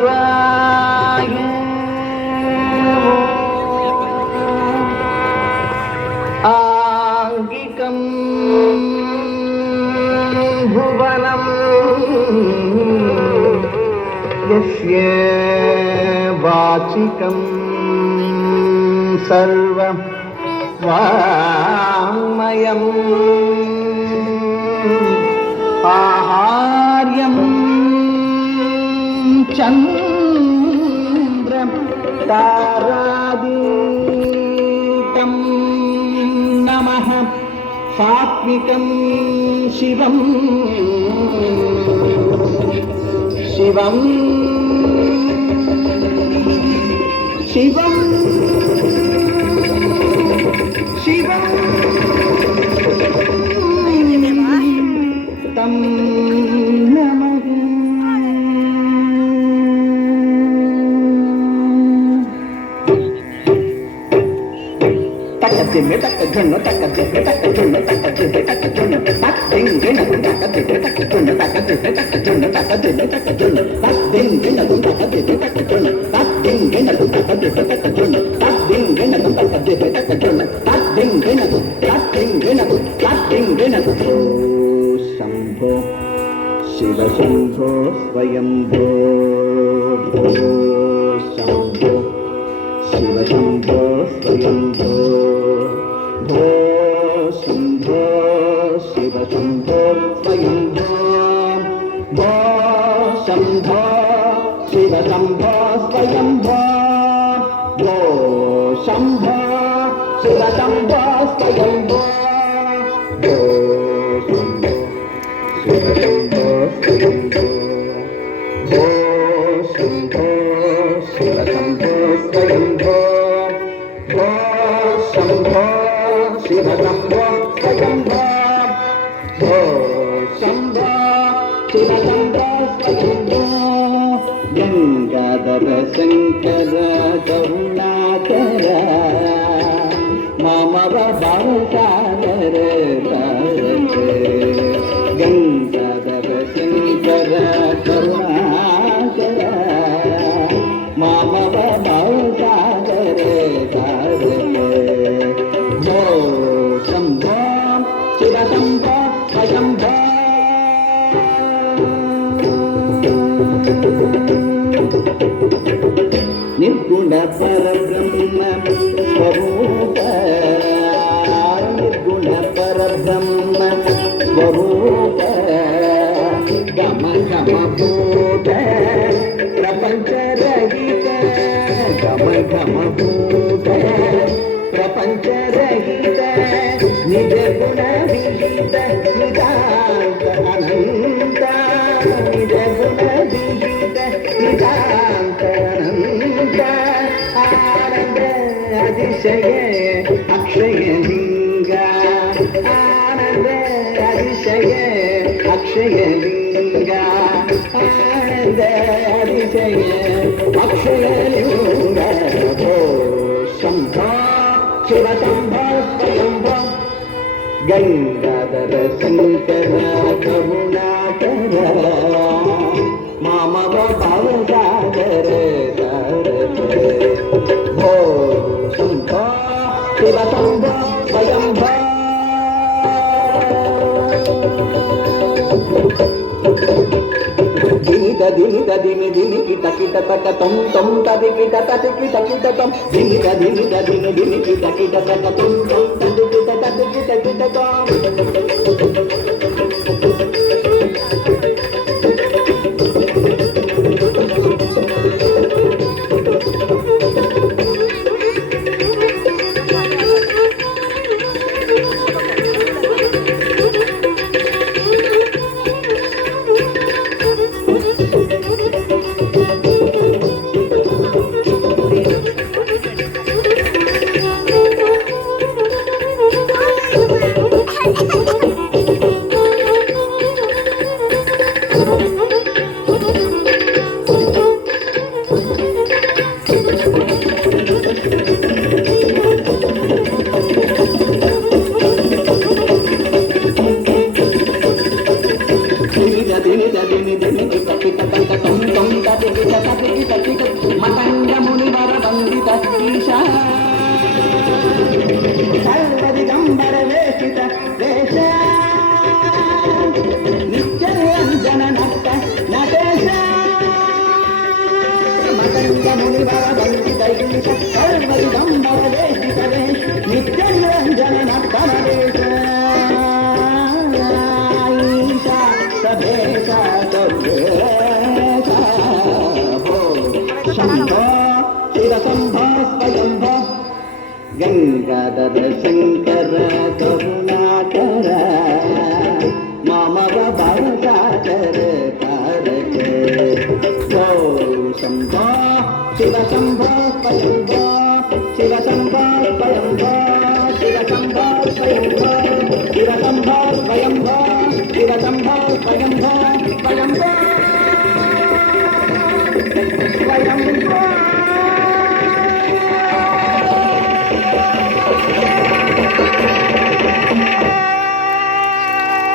शिवाय आंगिकं भुवनं यस्य वाचिकं सर्वं वाङ्मयम् आहार्यं चन्द्रं तारादीपं नमः सात्विकं शिवं शिवं शिवं शिवं तं नमः। तकदिमे तकजुन्न तकदिमे तकजुन्न तकदिमे तकजुन्न तकदिमे तकजुन्न तकदिमे तकजुन्न तकदिमे तकजुन्न तकदिमे तकजुन्न तकदिमे तकजुन्न तकदिमे तकजुन्न तकदिमे तकजुन्न शंभो शिव शंभो स्वयंभो शंभो शिव शंभो स्वयंभो भो शंभो शिव शंभो स्वयंभो भो शंभो शिव शंभो स्वयंभो भो शंभो शिव शंभो स्वयंभो भो शंभो शिव शंभो स्वयंभो भो शंभो शिव शंभो स्वयंभो भो शंभो शिव शंभो स्वयंभो भो शंभो शिव शंभो स्वयंभो गंगाधर शंकर करुणाकर मामव भावसागर गंगाधर शंकर करुणाकर मामव भावसागर भो शंभो शिव शंभो स्वयंभो निर्गुण परब्रह्म स्वरूप निर्गुण परब्रह्म स्वरूप गम गम भूत प्रपंच रहित गम गम भूत प्रपंच रहित निज गुण विहित निदांत अनंत निज गुण विहित निदांत अनंत आनंद अतिशय अक्षय लिंग आनंद अतिशय अक्षय लिंग आनंद अतिशय अक्षय लिंग भो शंभो शिव शंभो स्वयंभो गंगाधर शंकर करुणाकर मामव भावसागर भो शंभो शिव शंभो स्वयंभो दिनित दिनित दिनि दिनि किट किट कट तम तम तदि किट तदि किट किट तम दिनित दिनित दिनि दिनि किट किट कट तम तम तदि किट तदि किट किट तम తదిగిట తదిగిట కిట మతంగ మునివర వందిత ఈశా సర్వదిగంబర వేషిత వేష నిత్య నిరంజన నట్ట నటేశ మతంగ మునివర వందిత ఈశ సర్వదిగంబర వేషిత వేష నిత్య నిరంజన నట్ట నటేశ शंभो शिव शंभो स्वयंभो गंगाधर शंकर करुणाकर मम भवसागर कारक शंभो शिव शंभो स्वयंभो